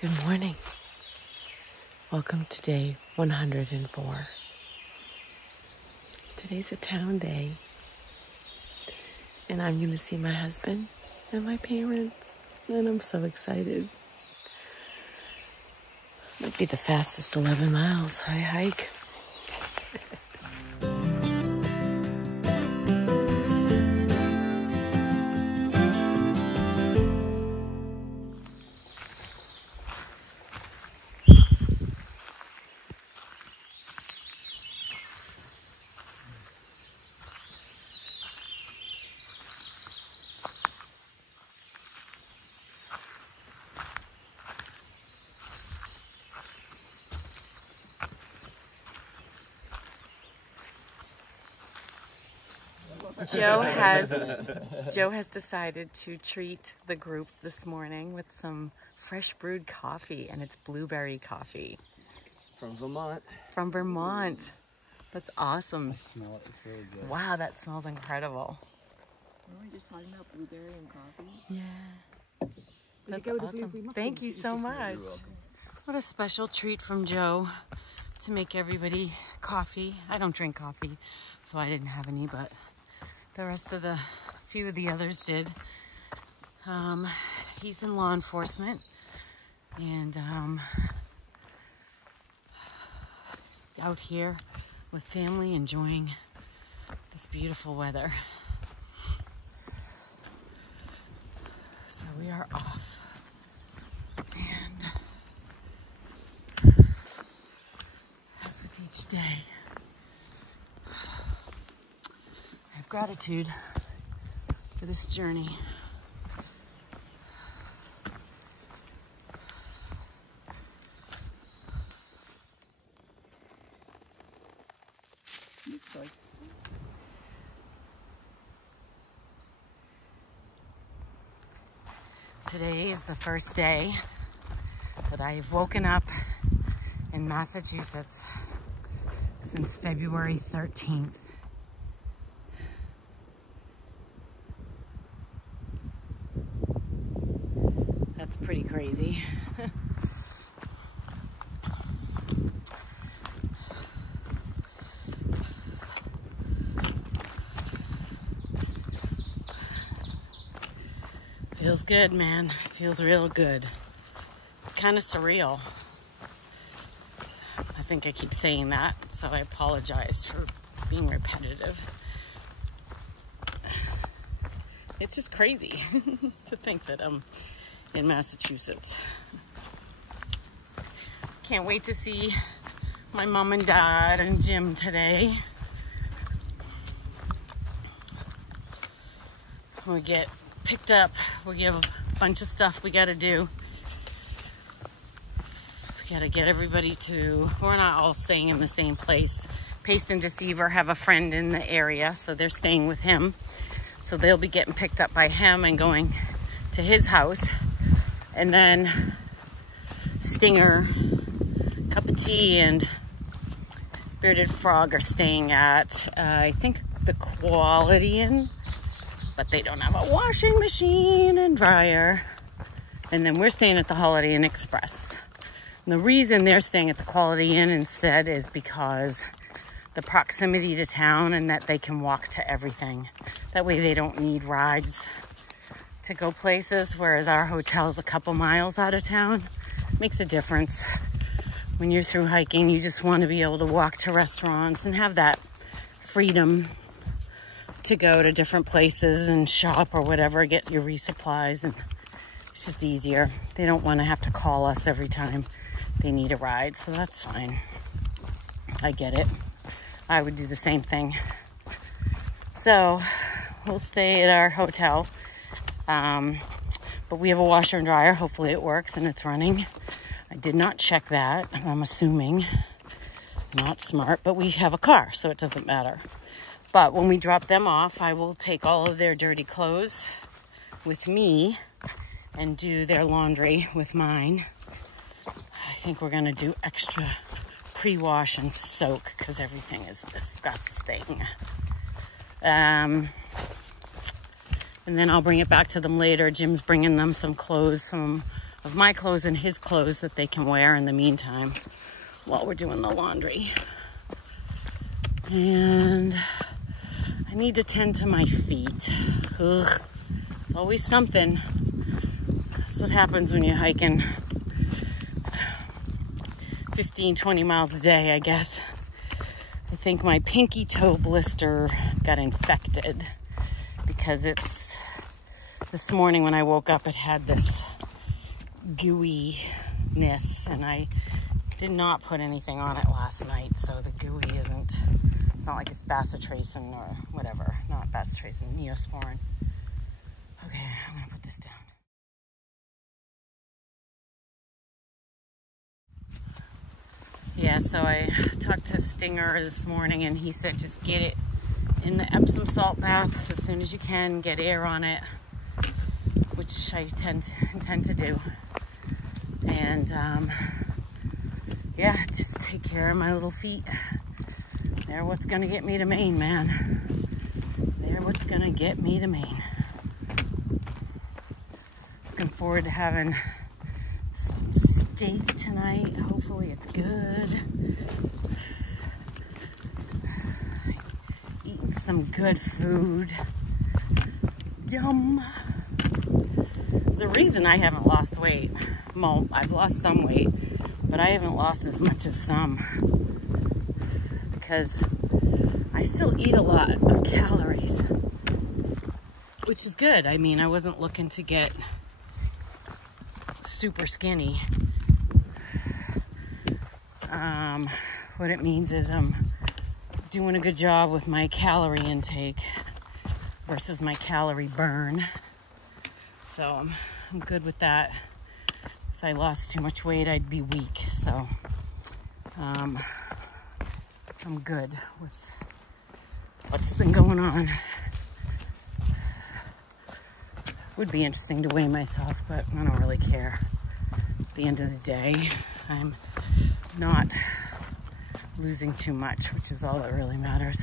Good morning. Welcome to day 104. Today's a town day, and I'm going to see my husband and my parents, and I'm so excited. Might be the fastest 11 miles I hike. Joe has decided to treat the group this morning with some fresh brewed coffee, and it's blueberry coffee. From Vermont. From Vermont. That's awesome. I smell it. It's really good. Wow, that smells incredible. Weren't we just talking about blueberry and coffee? Yeah. That's awesome. Thank you so much. You're welcome. What a special treat from Joe to make everybody coffee. I don't drink coffee, so I didn't have any, but the rest of the few of the others did. He's in law enforcement, and out here with family enjoying this beautiful weather. So we are off, and as with each day, I have gratitude for this journey. Today is the first day that I've woken up in Massachusetts since February 13th. That's pretty crazy. Feels good, man. Feels real good. It's kind of surreal. I think I keep saying that, so I apologize for being repetitive. It's just crazy to think that I'm in Massachusetts. Can't wait to see my mom and dad and Jim today. We get picked up. We have a bunch of stuff we gotta do. We gotta get everybody to, we're not all staying in the same place. Pace and Deceiver have a friend in the area, so they're staying with him. So they'll be getting picked up by him and going to his house. And then Stinger, Cup of Tea, and Bearded Frog are staying at, I think, the Quality Inn. But they don't have a washing machine and dryer. And then we're staying at the Holiday Inn Express. And the reason they're staying at the Quality Inn instead is because the proximity to town, and that they can walk to everything. That way they don't need rides to go places, whereas our hotel's a couple miles out of town. Makes a difference. When you're through hiking, you just want to be able to walk to restaurants and have that freedom to go to different places and shop or whatever, get your resupplies, and it's just easier. They don't want to have to call us every time they need a ride, so that's fine. I get it. I would do the same thing. So we'll stay at our hotel, but we have a washer and dryer. Hopefully it works and it's running. I did not check that. I'm assuming not smart, but we have a car, so it doesn't matter. But when we drop them off, I will take all of their dirty clothes with me and do their laundry with mine. I think we're gonna do extra pre-wash and soak because everything is disgusting. And then I'll bring it back to them later. Jim's bringing them some clothes from of my clothes and his clothes that they can wear in the meantime while we're doing the laundry. And I need to tend to my feet. Ugh. It's always something. That's what happens when you're hiking 15, 20 miles a day, I guess. I think my pinky toe blister got infected because this morning when I woke up, it had this gooiness, and I did not put anything on it last night, so the gooey it's not like it's bacitracin or whatever, not bacitracin, Neosporin. Okay, I'm gonna put this down. Yeah, so I talked to Stinger this morning, and he said just get it in the Epsom salt baths as soon as you can, get air on it, which I intend to do. And yeah, just take care of my little feet. They're what's gonna get me to Maine, man. They're what's gonna get me to Maine. Looking forward to having some steak tonight. Hopefully it's good. Eating some good food. Yum. There's a reason I haven't lost weight. Well, I've lost some weight, but I haven't lost as much as some. Because I still eat a lot of calories, which is good. I mean, I wasn't looking to get super skinny. What it means is I'm doing a good job with my calorie intake versus my calorie burn. So I'm good with that. If I lost too much weight, I'd be weak. So I'm good with what's been going on. Would be interesting to weigh myself, but I don't really care. At the end of the day, I'm not losing too much, which is all that really matters.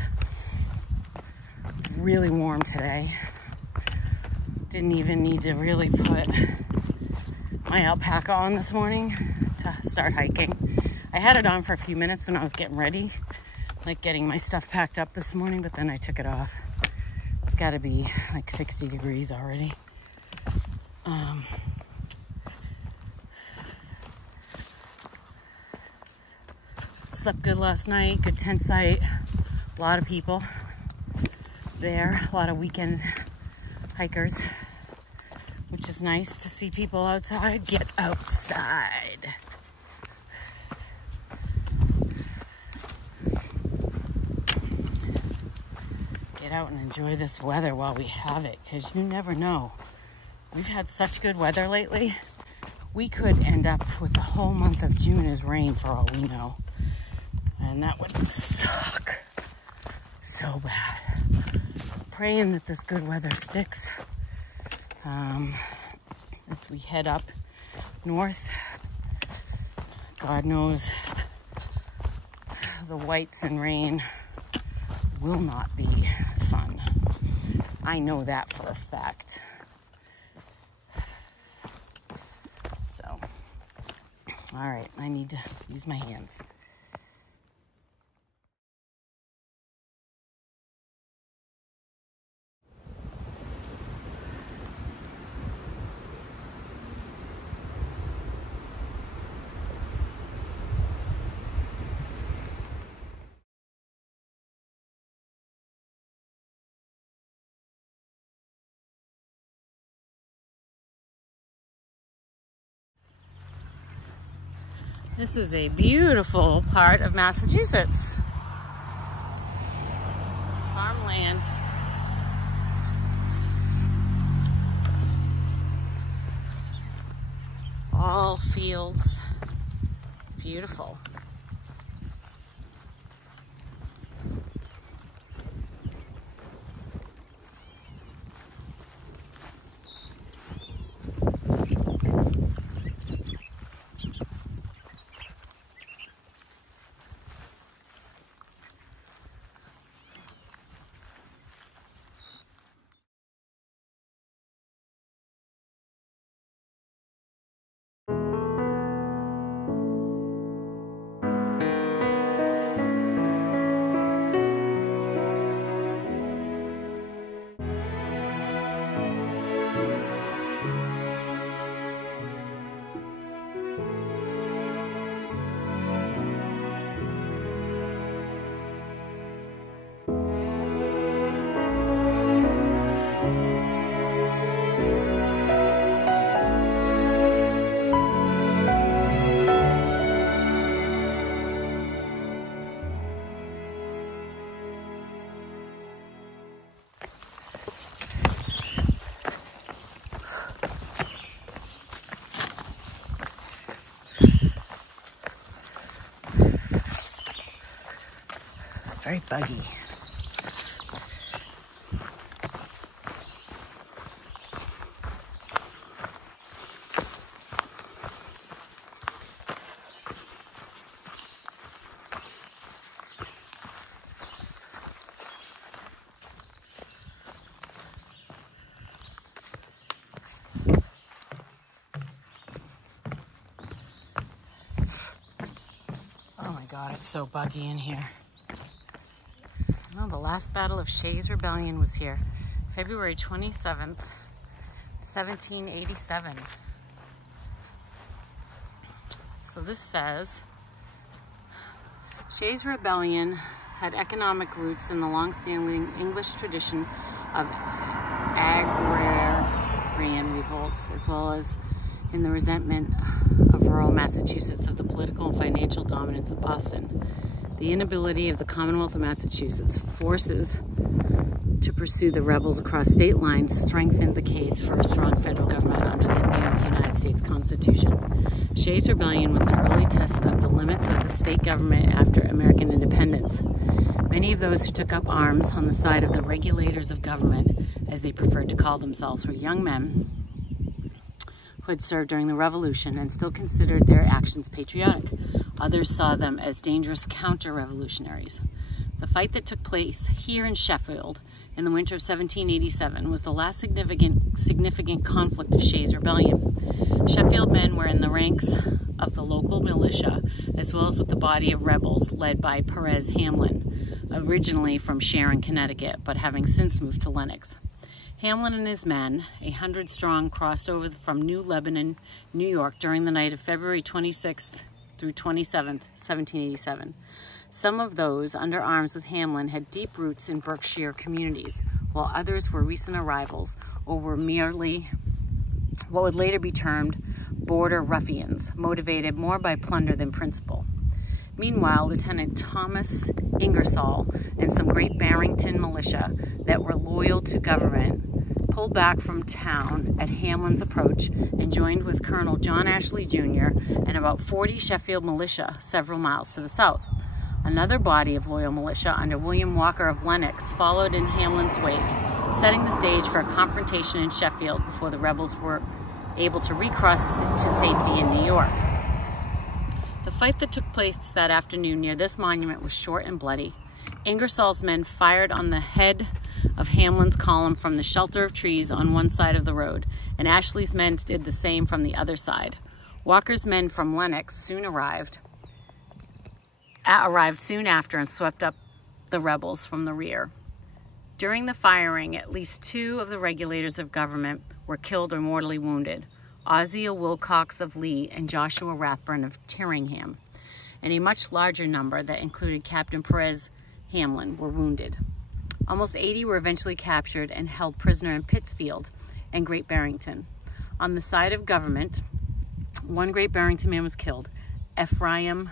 It's really warm today. Didn't even need to really put my alpaca on this morning to start hiking. I had it on for a few minutes when I was getting ready, like getting my stuff packed up this morning, but then I took it off. It's got to be like 60 degrees already. Slept good last night, good tent site, a lot of people there, a lot of weekend hikers, which is nice to see people outside. Get outside. Get out and enjoy this weather while we have it, because you never know. We've had such good weather lately. We could end up with the whole month of June as rain for all we know. And that would suck so bad. So praying that this good weather sticks as we head up north. God knows the whites and rain will not be fun. I know that for a fact. So, all right, I need to use my hands. This is a beautiful part of Massachusetts. Farmland. All fields. It's beautiful. very buggy. Oh my God, it's so buggy in here. Oh, the last battle of Shays Rebellion was here, February 27th, 1787. So this says, Shays Rebellion had economic roots in the long-standing English tradition of agrarian revolts, as well as in the resentment of rural Massachusetts of the political and financial dominance of Boston. The inability of the Commonwealth of Massachusetts forces to pursue the rebels across state lines strengthened the case for a strong federal government under the new United States Constitution. Shays' Rebellion was an early test of the limits of the state government after American independence. Many of those who took up arms on the side of the regulators of government, as they preferred to call themselves, were young men who had served during the Revolution and still considered their actions patriotic. Others saw them as dangerous counter-revolutionaries. The fight that took place here in Sheffield in the winter of 1787 was the last significant conflict of Shays' Rebellion. Sheffield men were in the ranks of the local militia, as well as with the body of rebels led by Perez Hamlin, originally from Sharon, Connecticut, but having since moved to Lenox. Hamlin and his men, 100 strong, crossed over from New Lebanon, New York, during the night of February 26th through 27th, 1787. Some of those under arms with Hamlin had deep roots in Berkshire communities, while others were recent arrivals or were merely what would later be termed border ruffians, motivated more by plunder than principle. Meanwhile, Lieutenant Thomas Ingersoll and some Great Barrington militia that were loyal to government pulled back from town at Hamlin's approach and joined with Colonel John Ashley Jr. and about 40 Sheffield militia several miles to the south. Another body of loyal militia under William Walker of Lenox followed in Hamlin's wake, setting the stage for a confrontation in Sheffield before the rebels were able to recross to safety in New York. The fight that took place that afternoon near this monument was short and bloody. Ingersoll's men fired on the head of Hamlin's column from the shelter of trees on one side of the road, and Ashley's men did the same from the other side. Walker's men from Lenox soon arrived soon after and swept up the rebels from the rear. During the firing, at least 2 of the regulators of government were killed or mortally wounded, Ozzie Wilcox of Lee and Joshua Rathburn of Tyringham, and a much larger number that included Captain Perez Hamlin were wounded. Almost 80 were eventually captured and held prisoner in Pittsfield and Great Barrington. On the side of government, 1 Great Barrington man was killed, Ephraim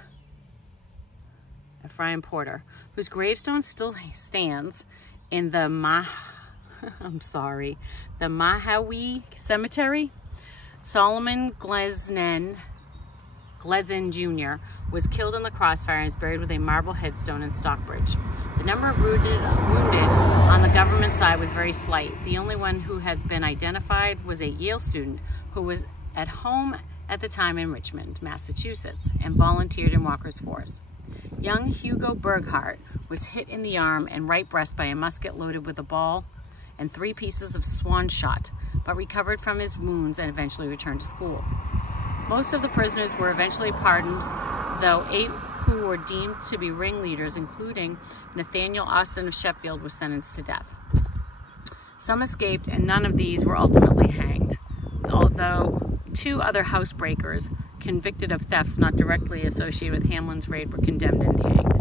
Porter, whose gravestone still stands in the Mahawi Cemetery. Solomon Glezzen Jr. was killed in the crossfire and is buried with a marble headstone in Stockbridge. The number of wounded on the government side was very slight. The only one who has been identified was a Yale student who was at home at the time in Richmond, Massachusetts, and volunteered in Walker's force. Young Hugo Burghardt was hit in the arm and right breast by a musket loaded with a ball and 3 pieces of swan shot, but recovered from his wounds and eventually returned to school. Most of the prisoners were eventually pardoned, though 8 who were deemed to be ringleaders, including Nathaniel Austin of Sheffield, was sentenced to death. Some escaped, and none of these were ultimately hanged, although 2 other housebreakers convicted of thefts not directly associated with Hamlin's raid were condemned and hanged.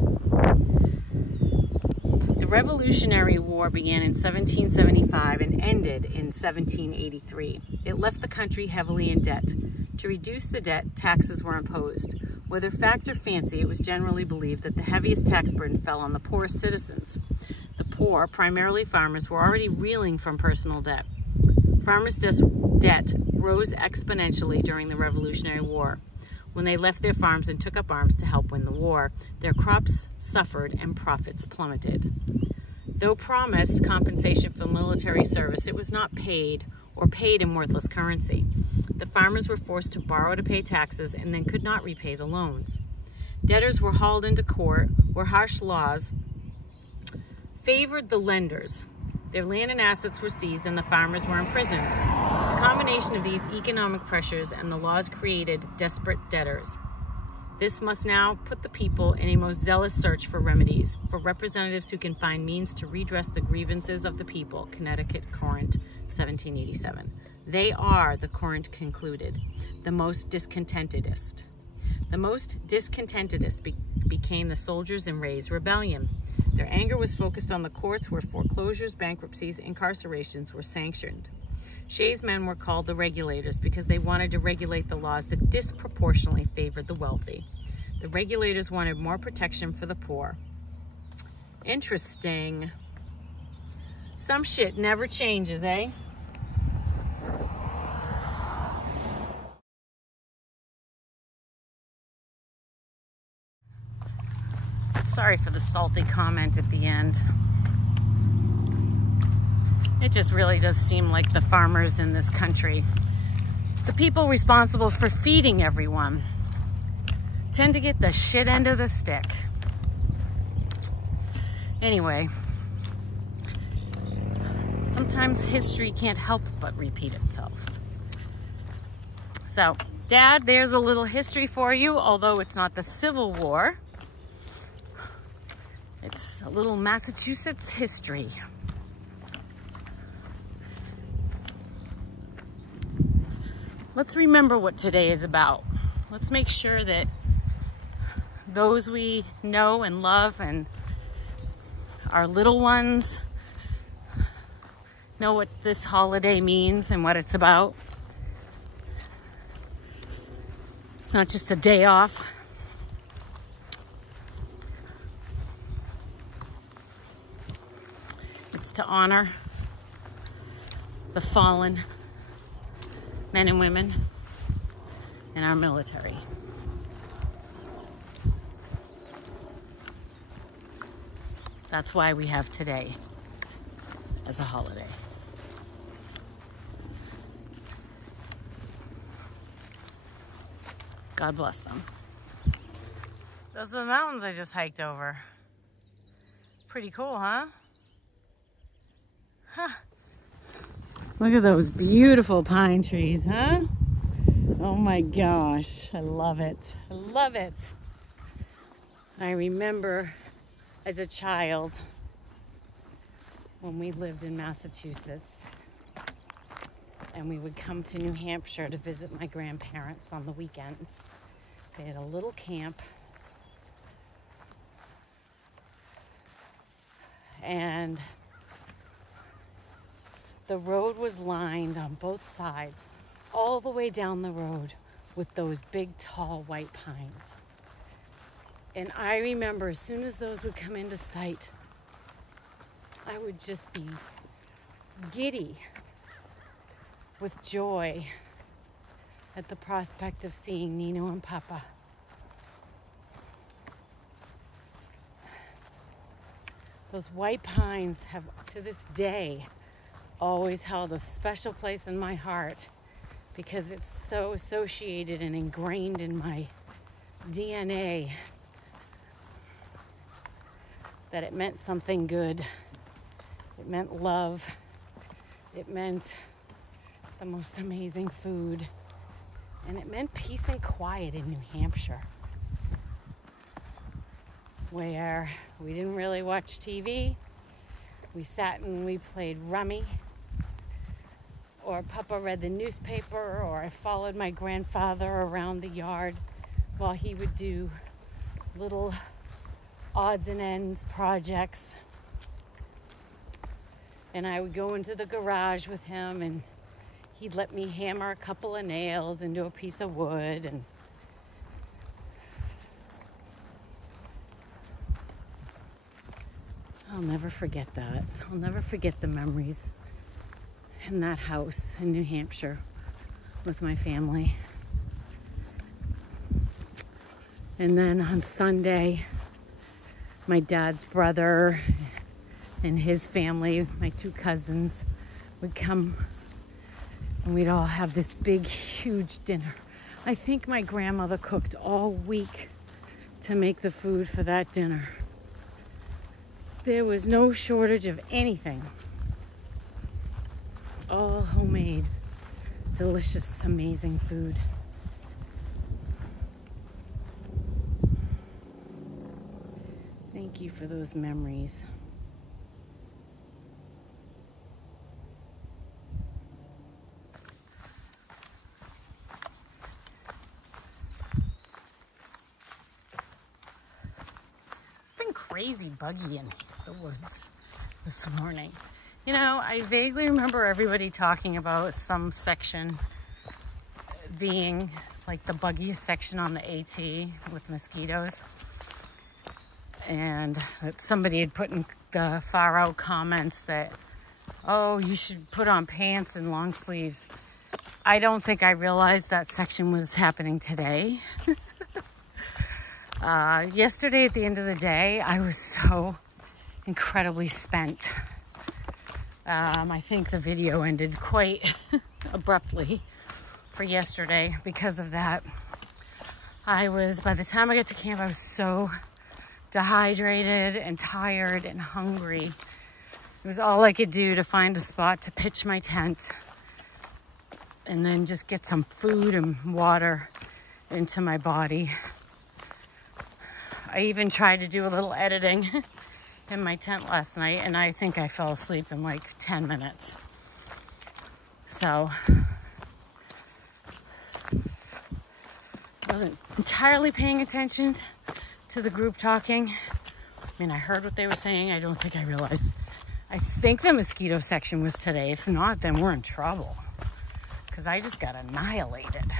The Revolutionary War began in 1775 and ended in 1783. It left the country heavily in debt. To reduce the debt, taxes were imposed. Whether fact or fancy, it was generally believed that the heaviest tax burden fell on the poorest citizens. The poor, primarily farmers, were already reeling from personal debt. Farmers' debt rose exponentially during the Revolutionary War. when they left their farms and took up arms to help win the war. Their crops suffered and profits plummeted. Though promised compensation for military service, it was not paid or paid in worthless currency. The farmers were forced to borrow to pay taxes and then could not repay the loans. Debtors were hauled into court where harsh laws favored the lenders. Their land and assets were seized and the farmers were imprisoned. The combination of these economic pressures and the laws created desperate debtors. This must now put the people in a most zealous search for remedies, for representatives who can find means to redress the grievances of the people. Connecticut Courant, 1787. They are, the Courant concluded, the most discontentedest. The most discontentedest became the soldiers in Ray's rebellion. Their anger was focused on the courts where foreclosures, bankruptcies, incarcerations were sanctioned. Shay's men were called the regulators because they wanted to regulate the laws that disproportionately favored the wealthy. The regulators wanted more protection for the poor. Interesting. Some shit never changes, eh? Sorry for the salty comment at the end. It just really does seem like the farmers in this country, the people responsible for feeding everyone, tend to get the shit end of the stick. Anyway, sometimes history can't help but repeat itself. So, Dad, there's a little history for you, although it's not the Civil War. It's a little Massachusetts history. Let's remember what today is about. Let's make sure that those we know and love and our little ones know what this holiday means and what it's about. It's not just a day off. It's to honor the fallen men and women in our military. That's why we have today as a holiday. God bless them. Those are the mountains I just hiked over. Pretty cool, huh? Huh. Look at those beautiful pine trees, huh? Oh my gosh, I love it. I love it. I remember as a child when we lived in Massachusetts and we would come to New Hampshire to visit my grandparents on the weekends. They had a little camp and the road was lined on both sides, all the way down the road with those big, tall, white pines. And I remember as soon as those would come into sight, I would just be giddy with joy at the prospect of seeing Nino and Papa. Those white pines have, to this day, always held a special place in my heart because it's so associated and ingrained in my DNA that it meant something good. It meant love. It meant the most amazing food. And it meant peace and quiet in New Hampshire, where we didn't really watch TV. We sat and we played rummy, or Papa read the newspaper, or I followed my grandfather around the yard while he would do little odds and ends projects. And I would go into the garage with him and he'd let me hammer a couple of nails into a piece of wood. And I'll never forget that. I'll never forget the memories in that house in New Hampshire with my family. And then on Sunday, my dad's brother and his family, my 2 cousins, would come and we'd all have this big, huge dinner. I think my grandmother cooked all week to make the food for that dinner. There was no shortage of anything. All homemade, delicious, amazing food. Thank you for those memories. It's been crazy buggy in the woods this morning. You know, I vaguely remember everybody talking about some section being like the buggy section on the AT with mosquitoes. And that somebody had put in the far out comments that, oh, you should put on pants and long sleeves. I don't think I realized that section was happening today. Yesterday at the end of the day, I was so incredibly spent. I think the video ended quite abruptly for yesterday because of that. By the time I got to camp, I was so dehydrated and tired and hungry. It was all I could do to find a spot to pitch my tent and then just get some food and water into my body. I even tried to do a little editing in my tent last night, and I think I fell asleep in like 10 minutes. So I wasn't entirely paying attention to the group talking. I mean, I heard what they were saying. I don't think I realized. I think the mosquito section was today. If not, then we're in trouble because I just got annihilated.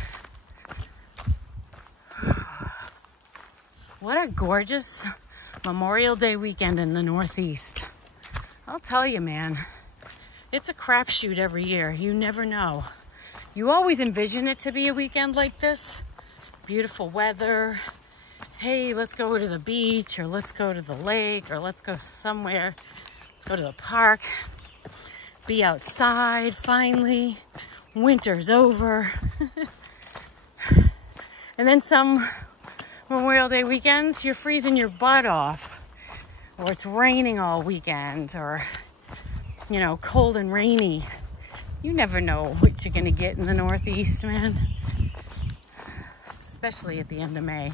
What a gorgeous Memorial Day weekend in the Northeast. I'll tell you, man, it's a crapshoot every year. You never know. You always envision it to be a weekend like this. Beautiful weather. Hey, let's go to the beach, or let's go to the lake, or let's go somewhere. Let's go to the park. Be outside, finally. Winter's over. And then some Memorial Day weekends, you're freezing your butt off. Or it's raining all weekend, or, you know, cold and rainy. You never know what you're going to get in the Northeast, man. Especially at the end of May.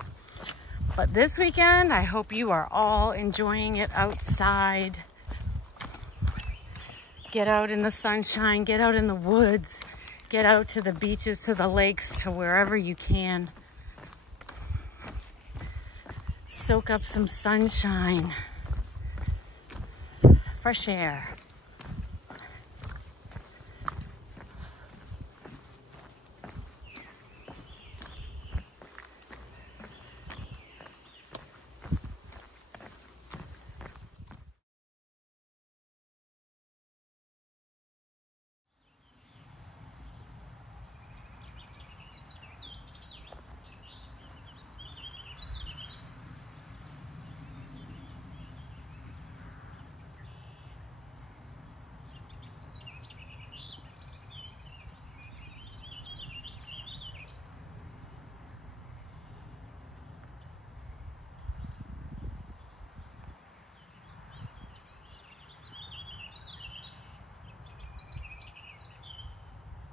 But this weekend, I hope you are all enjoying it outside. Get out in the sunshine, get out in the woods, get out to the beaches, to the lakes, to wherever you can. Soak up some sunshine, fresh air.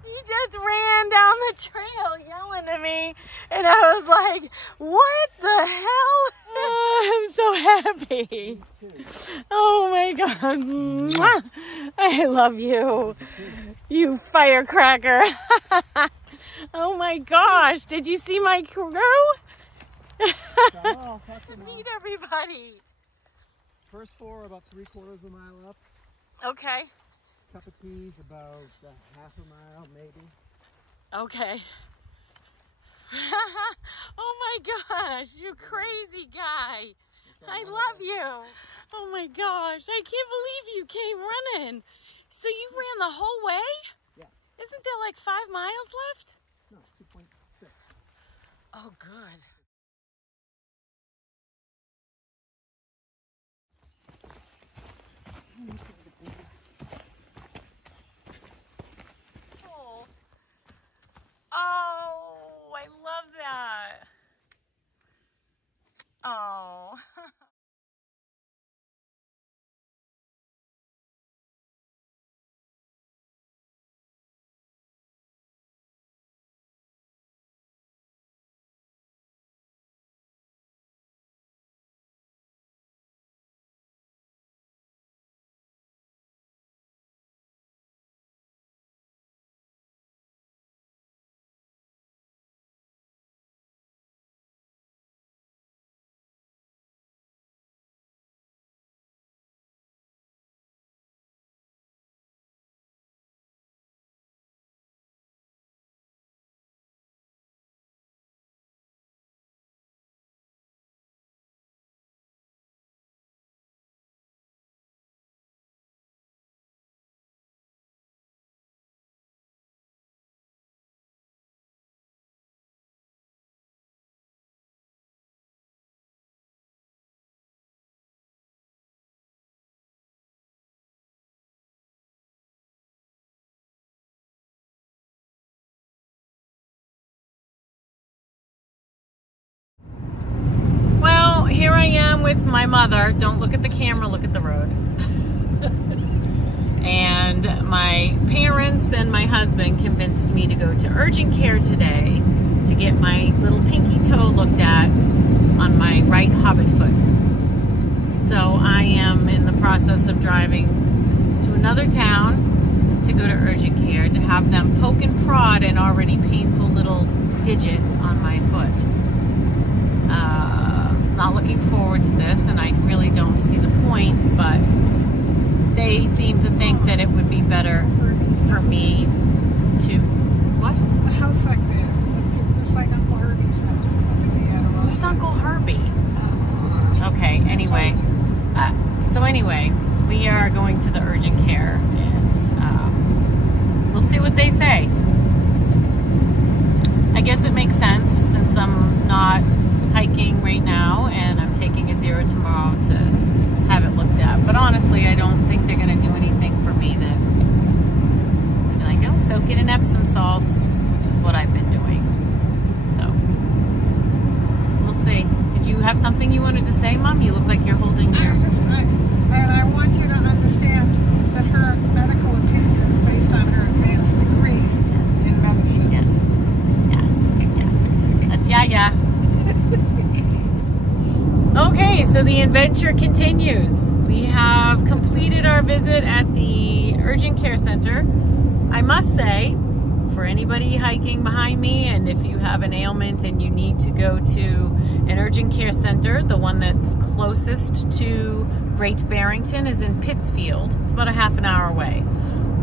He just ran down the trail yelling at me, and I was like, what the hell? Oh, I'm so happy. Oh my God. Mwah. I love you. You firecracker. Oh my gosh. Did you see my crew? Meet everybody. First floor, about 3/4 of a mile up. Okay. Cup of tea's about half a mile, maybe. Okay. Oh my gosh, you crazy guy. I love you. Oh my gosh, I can't believe you came running. So you ran the whole way? Yeah. Isn't there like 5 miles left? No, 2.6. Oh, good. Oh, I love that. Oh. Here I am with my mother. Don't look at the camera, look at the road. And my parents and my husband convinced me to go to urgent care today to get my little pinky toe looked at on my right hobbit foot. So I am in the process of driving to another town to go to urgent care to have them poke and prod an already painful little digit on my foot. Not looking forward to this, and I really don't see the point, but they seem to think that it would be better for me to... What? A house like that. Just like Uncle Herbie's house. I think they had a Who's Uncle Herbie? Okay, anyway. So anyway, we are going to the urgent care, and we'll see what they say. I guess it makes sense since I'm not hiking right now and I'm taking a Zero tomorrow to have it looked at. But honestly, I don't think they're going to do anything for me that I'd be like, oh, soak it in Epsom salts, which is what I've been doing. So we'll see. Did you have something you wanted to say, Mom? You look like you're holding your... And I want you to understand that her medical opinion is based on her advanced degrees in medicine. Yes. That's yeah. Okay, so the adventure continues. We have completed our visit at the urgent care center. I must say, for anybody hiking behind me, and if you have an ailment and you need to go to an urgent care center, the one that's closest to Great Barrington is in Pittsfield. It's about a half an hour away.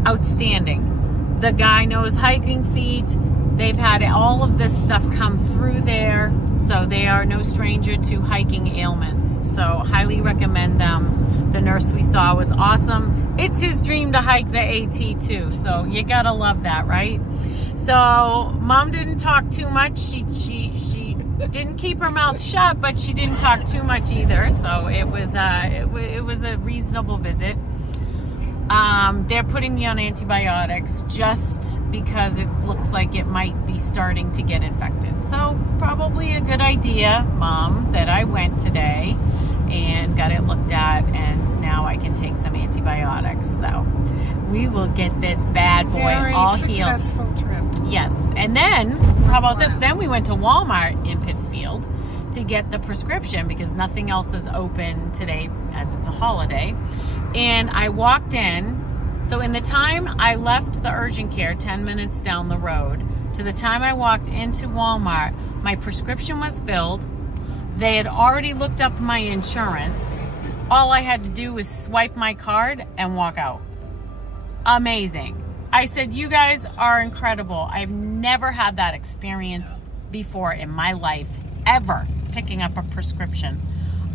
Outstanding. The guy knows hiking feet. They've had all of this stuff come through there, so they are no stranger to hiking ailments. So highly recommend them. The nurse we saw was awesome. It's his dream to hike the AT too, so you gotta love that, right? So Mom didn't talk too much. She didn't keep her mouth shut, but she didn't talk too much either. So it was a reasonable visit. They're putting me on antibiotics just because it looks like it might be starting to get infected. So probably a good idea, Mom, that I went today and got it looked at, and now I can take some antibiotics. So we will get this bad boy all healed. Successful trip. Yes. And then, how about this? Then we went to Walmart in Pittsfield to get the prescription because nothing else is open today as it's a holiday. And I walked in. So in the time I left the urgent care 10 minutes down the road to the time I walked into Walmart, my prescription was filled. They had already looked up my insurance. All I had to do was swipe my card and walk out. Amazing. I said, you guys are incredible. I've never had that experience before in my life, ever, picking up a prescription.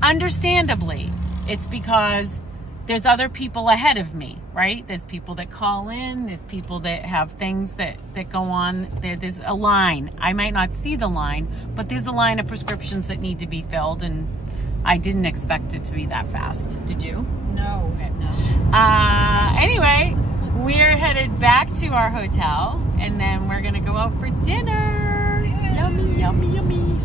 Understandably, it's because there's other people ahead of me, right? There's people that call in, there's people that have things that go on. There's a line. I might not see the line, but there's a line of prescriptions that need to be filled, and I didn't expect it to be that fast. Did you? No. No. Anyway, we're headed back to our hotel, and then we're gonna go out for dinner. Yay. Yummy, yummy, yummy.